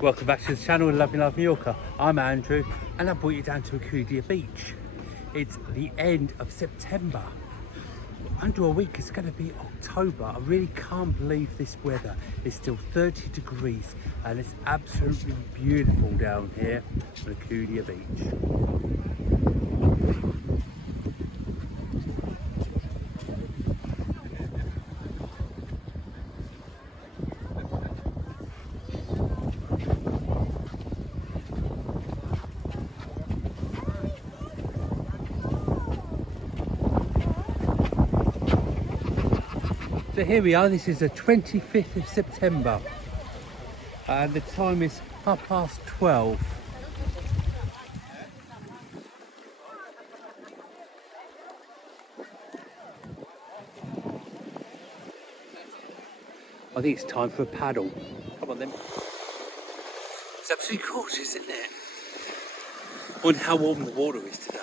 Welcome back to the channel, Love Mallorca. I'm Andrew and I brought you down to Alcudia Beach. It's the end of September. Under a week it's going to be October. I really can't believe this weather. It's still 30 degrees and it's absolutely beautiful down here on Alcudia Beach. So here we are, this is the 25th of September and the time is 12:30. I think it's time for a paddle. Come on then. It's absolutely gorgeous, isn't it? I wonder how warm the water is today.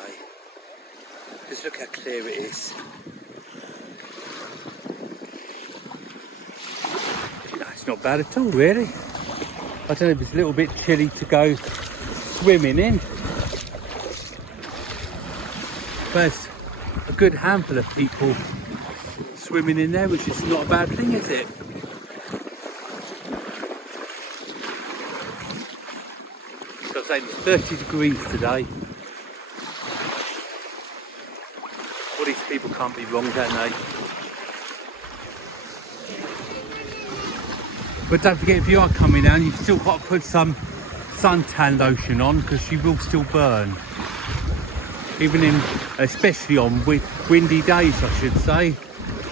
Just look how clear it is. Not bad at all, really. I don't know if it's a little bit chilly to go swimming in, but there's a good handful of people swimming in there, which is not a bad thing, is it? So I'm saying it's 30 degrees today. All these people can't be wrong, can they? But don't forget, if you are coming down, you've still got to put some suntan lotion on because you will still burn. Even in, especially on windy days, I should say,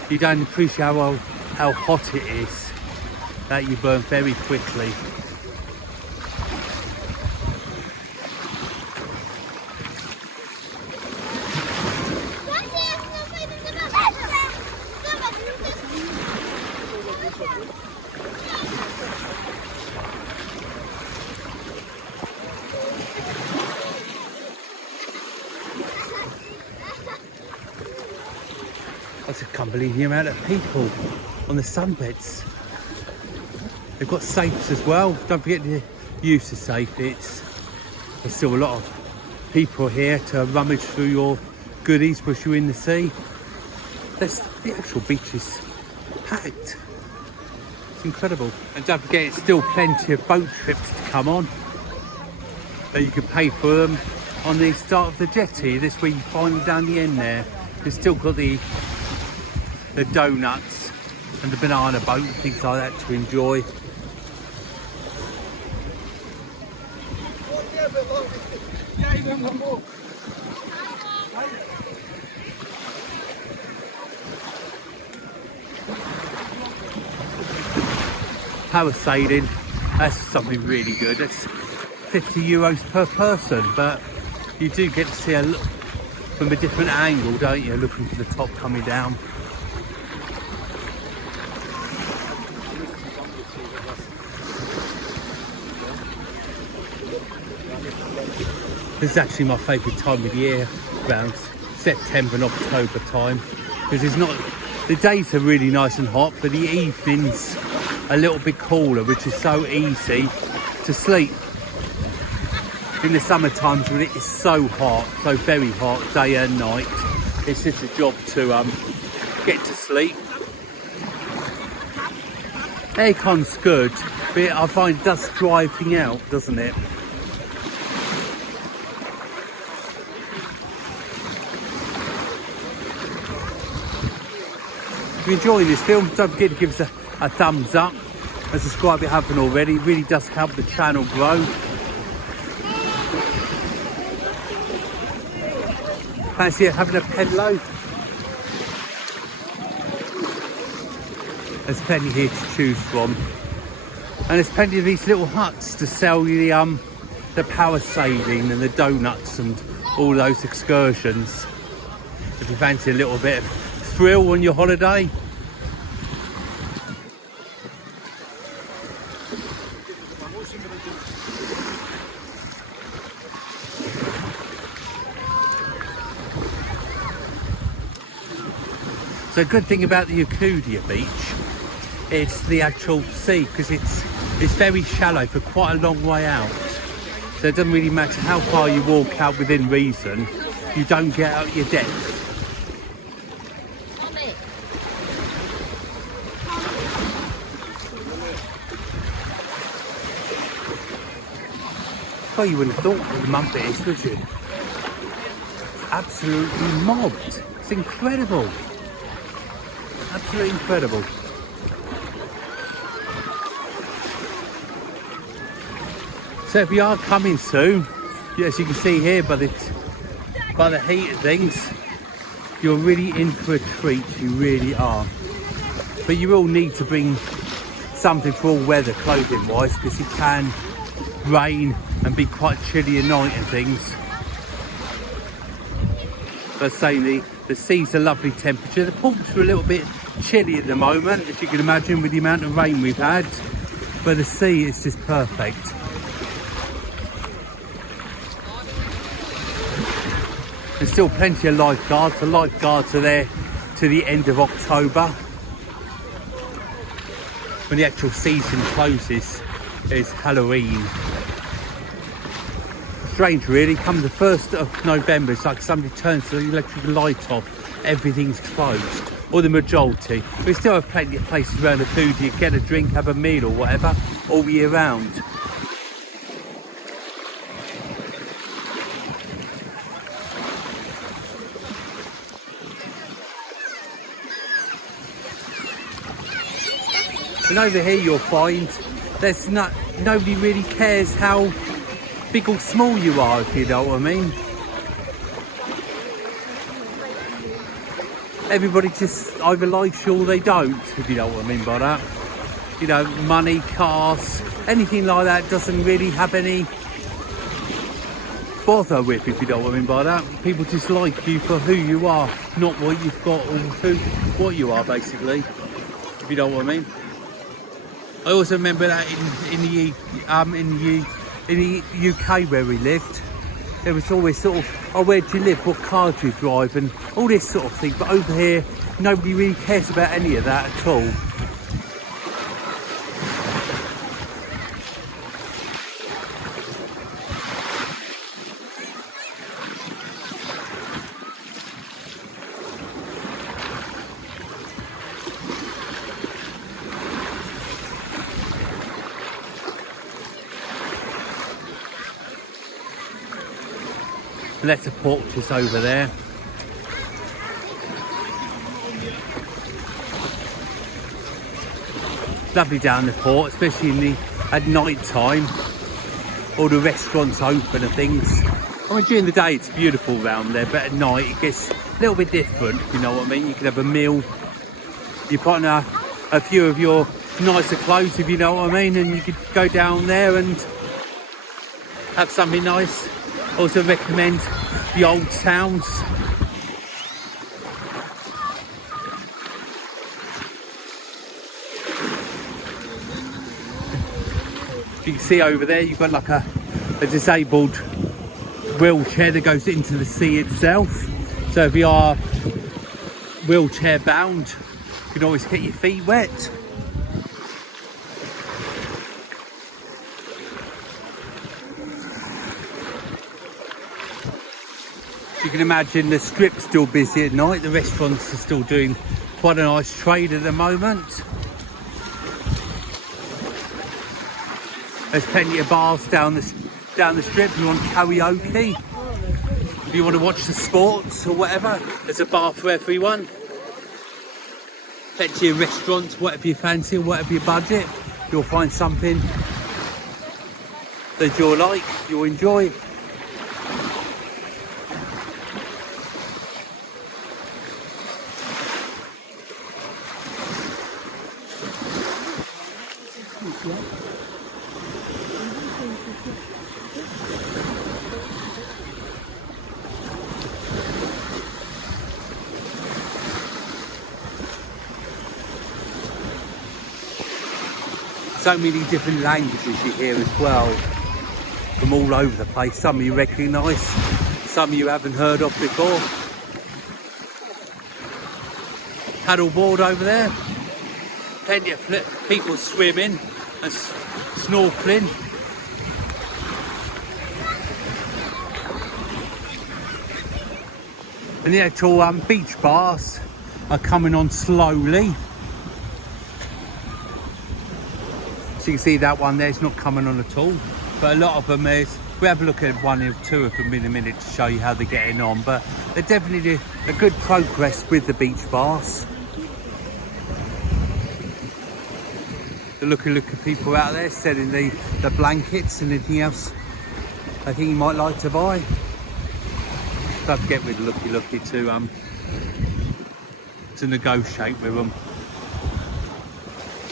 you don't appreciate how hot it is, that you burn very quickly. I just can't believe the amount of people on the sunbeds. They've got safes as well. Don't forget to use the safe. There's still a lot of people here to rummage through your goodies, push you in the sea. The actual beach is packed. It's incredible. And don't forget, it's still plenty of boat trips to come on. But you can pay for them on the start of the jetty. This where you find them down the end there. You've still got the donuts and the banana boat and things like that to enjoy. Parasailing, that's something really good. That's €50 per person, but you do get to see a look from a different angle, don't you? Looking to the top coming down. This is actually my favourite time of the year, around September and October time, because it's not, the days are really nice and hot, but the evenings a little bit cooler, which is so easy to sleep. In the summer times when it is so hot, so very hot, day and night, it's just a job to get to sleep. Aircon's good, but I find it does dry everything out, doesn't it? If you're enjoying this film, don't forget to give us a thumbs up and subscribe if you haven't already. It really does help the channel grow. Fancy having a pedalo? There's plenty here to choose from. And there's plenty of these little huts to sell you the parasailing and the donuts and all those excursions. If you fancy a little bit of thrill on your holiday. So a good thing about the Alcudia beach, it's the actual sea, because it's It's very shallow for quite a long way out. So it doesn't really matter how far you walk out within reason, you don't get out your depth. Well, you wouldn't have thought what the month it is, would you? It's absolutely mobbed. It's incredible. Absolutely incredible. So if you are coming soon, as you can see here by the heat of things, you're really in for a treat, you really are. But you will need to bring something for all weather clothing wise, because it can rain and be quite chilly at night and things. But saying the sea's a lovely temperature. The ports are a little bit chilly at the moment, as you can imagine, with the amount of rain we've had. But the sea is just perfect. There's still plenty of lifeguards. The lifeguards are there to the end of October. When the actual season closes is Halloween. Strange really, come the 1st of November, it's like somebody turns the electric light off, everything's closed, or the majority. We still have plenty of places around Alcudia, get a drink, have a meal or whatever, all year round. And over here you'll find there's nobody really cares how big or small you are, if you know what I mean. Everybody just either likes you or they don't, if you know what I mean by that. You know, money, cars, anything like that doesn't really have any bother with, if you know what I mean by that. People just like you for who you are, not what you've got or what you are, basically, if you know what I mean. I also remember that in the UK where we lived, there was always sort of, oh, where do you live, what car do you drive, and all this sort of thing. But over here, nobody really cares about any of that at all. And that's the port just over there. Lovely down the port, especially at night time. All the restaurants open and things. I mean, during the day it's beautiful round there, but at night it gets a little bit different, if you know what I mean. You can have a meal, you put on a few of your nicer clothes, if you know what I mean, and you could go down there and have something nice. Also recommend the old towns. You can see over there you've got like a disabled wheelchair that goes into the sea itself. So if you are wheelchair bound, you can always get your feet wet. You can imagine the strip's still busy at night. The restaurants are still doing quite a nice trade at the moment. There's plenty of bars down the strip. If you want karaoke, if you want to watch the sports or whatever, there's a bar for everyone. Plenty of restaurants, whatever you fancy, whatever your budget, you'll find something that you'll like, you'll enjoy. So many different languages you hear as well, from all over the place. Some you recognise, some you haven't heard of before. Paddleboard over there, plenty of people swimming and snorkeling. And the actual beach bars are coming on slowly. So you can see that one there's not coming on at all. But a lot of them is, we'll have a look at one or two of them in a minute to show you how they're getting on. But they're definitely a good progress with the beach bars. Look at people out there selling the blankets and anything else I think you might like to buy. Don't forget with Looky to negotiate with them.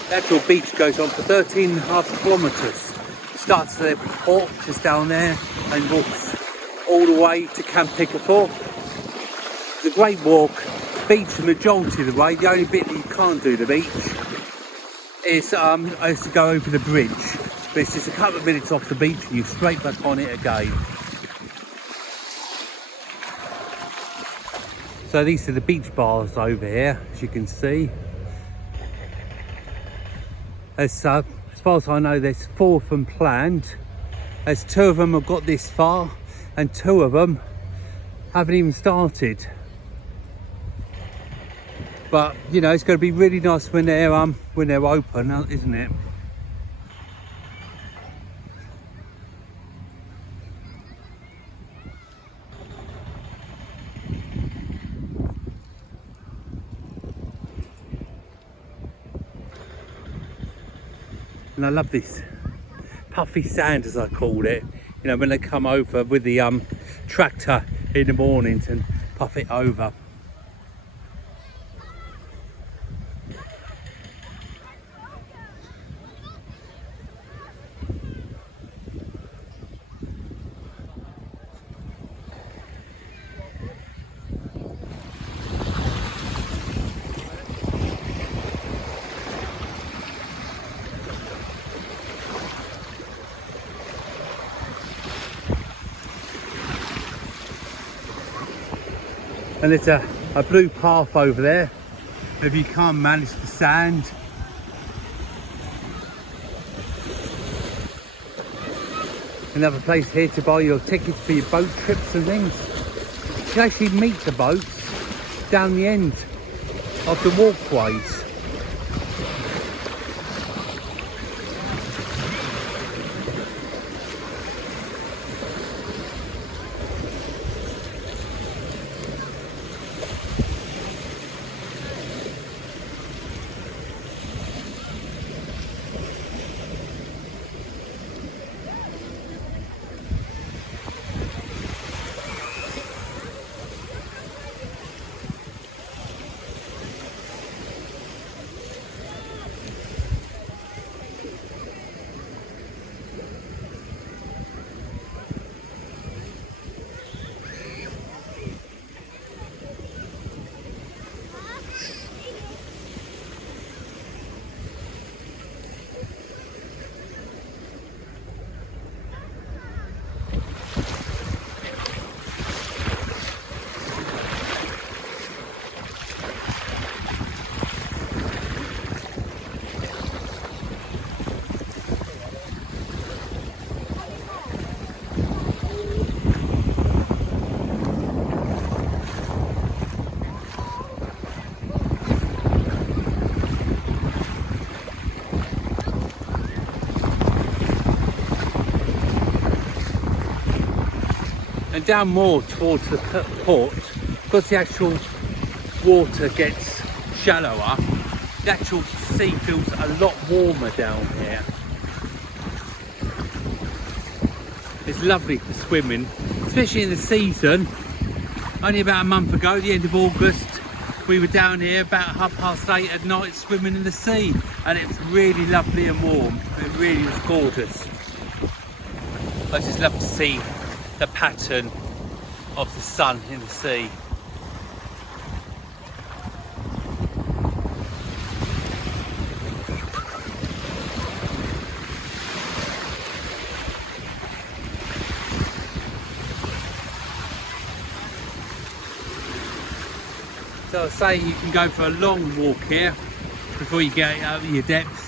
The actual beach goes on for 13.5 kilometres. Starts at the port just down there and walks all the way to Camp Pickerthorpe. It's a great walk. Beach the majority of the way. The only bit that you can't do the beach is I used to go over the bridge, but it's just a couple of minutes off the beach and you're straight back on it again. So these are the beach bars over here, as you can see. As far as I know, there's 4 of them planned. As 2 of them have got this far and 2 of them haven't even started. But you know, it's going to be really nice when they're open, isn't it? And I love this puffy sand, as I call it. You know, when they come over with the tractor in the mornings and puff it over. And there's a blue path over there. If you can't manage the sand, another place here to buy your tickets for your boat trips and things. You can actually meet the boats down the end of the walkways. And down more towards the port, because the actual water gets shallower, the actual sea feels a lot warmer down here. It's lovely for swimming, especially in the season. Only about a month ago, the end of August, we were down here about 8:30 at night swimming in the sea, and it was really lovely and warm. It really was gorgeous. I just love to see the pattern of the sun in the sea. So I say you can go for a long walk here before you get out of your depth.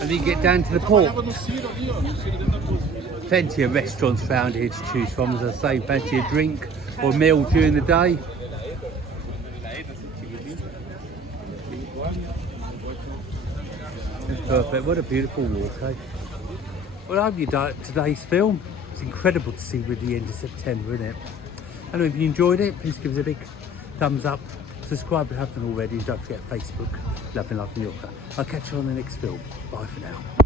And then you get down to the port. Plenty of restaurants around here to choose from, as I say, fancy a drink or a meal during the day. It's perfect. What a beautiful walk, eh? Well, I hope you liked today's film. It's incredible to see with the end of September, isn't it? And if you enjoyed it, please give us a big thumbs up. Subscribe if you haven't already. Don't forget Facebook, Loving Life Mallorca. I'll catch you on the next film. Bye for now.